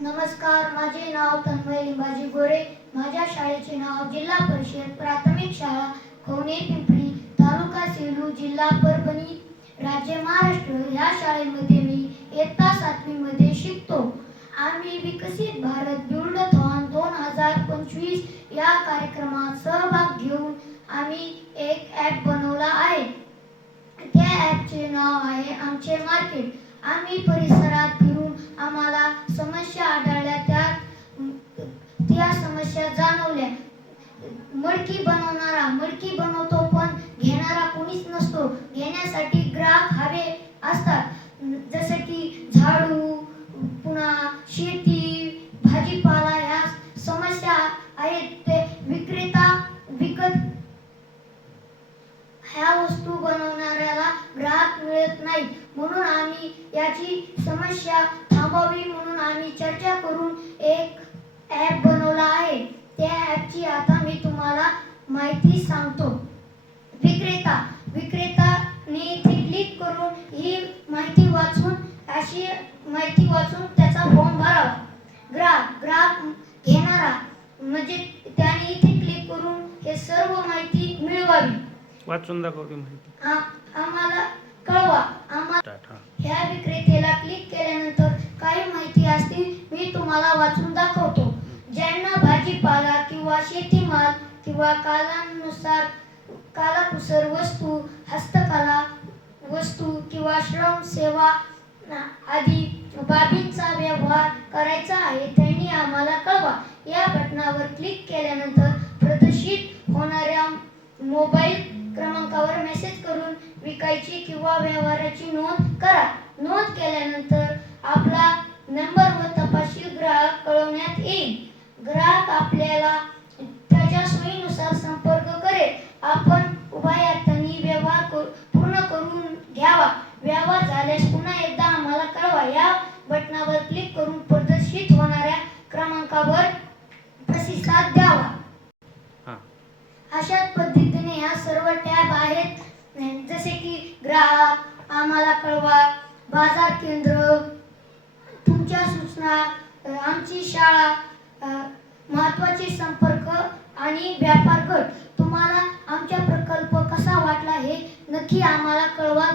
नमस्कार माझे नाव तन्मय लिंबाजी गोरे. माझ्या शाळेचे नाव जिल्हा परिषद प्राथमिक शाळा खवणे पिंपरी तालुका सेलू जिल्हा परभणी राज्य महाराष्ट्र. या शाळेमध्ये मी इयत्ता सातवीमध्ये शिकतो. आम्ही विकसित भारत बिल्डथॉन दोन हजार पंचवीस या कार्यक्रमात सहभाग घेऊन आम्ही एक ॲप बनवला आहे. त्या ॲपचे नाव आहे आमचे मार्केट आम्ही परिसरात फिरून आम्हाला मडकी बनवणारा मडकी बनवतो पण घेणारा कोणीच नसतो. घेण्यासाठी ग्राहक हवे असतात. जसे की झाडू पुन्हा शेती भाजीपाला ह्या समस्या आहेत. ते विक्रेता विकत ह्या वस्तू बनवणाऱ्याला ग्राहक मिळत नाही म्हणून आम्ही याची समस्या थांबावी म्हणून आम्ही चर्चा करू. माहिती सांगतो. विक्रेता विक्रेताने इथे क्लिक करून ही माहिती वाचून अशी माहिती वाचून त्याचा फॉर्म भरावा. ग्राहक ग्राहक घेणारा म्हणजे त्याने इथे क्लिक करून हे सर्व माहिती मिळवावी. वाचून दाखव ती माहिती आम्हाला कळवा. आम्हाला ह्या विक्रेत्याला क्लिक केल्यानंतर काही माहिती असते मी तुम्हाला वाचून दाखवतो. ज्यांना भाजीपाला किंवा शेतीमाल किंवा कालानुसार कालानुसार वस्तू हस्तकला वस्तू किंवा श्रम सेवा आदी बाबींचा व्यवहार करायचा आहे त्यांनी आम्हाला कळवा. या बटनावर क्लिक केल्यानंतर प्रदर्शित होणाऱ्या मोबाईल क्रमांकावर मेसेज करून विकायची किंवा व्यवहाराची नोंद करा. नोंद केल्यानंतर आपला नंबर व तपशील ग्राहक कळवण्यात येईल. ग्राहक आपल्याला झाल्यास पुन्हा एकदा आम्हाला कळवा. या बटनावर क्लिक करून प्रदर्शित होणाऱ्या क्रमांकावर प्रतिसाद द्यावा. हा. अशाच पद्धतीने ह्या सर्व टॅब आहेत. जसे की ग्राहक आम्हाला कळवा बाजार केंद्र तुमच्या सूचना आमची शाळा अ, महत्त्वाचे संपर्क आणि व्यापार गट. तुम्हाला आमचा प्रकल्प कसा वाटला हे नक्की आम्हाला कळवा.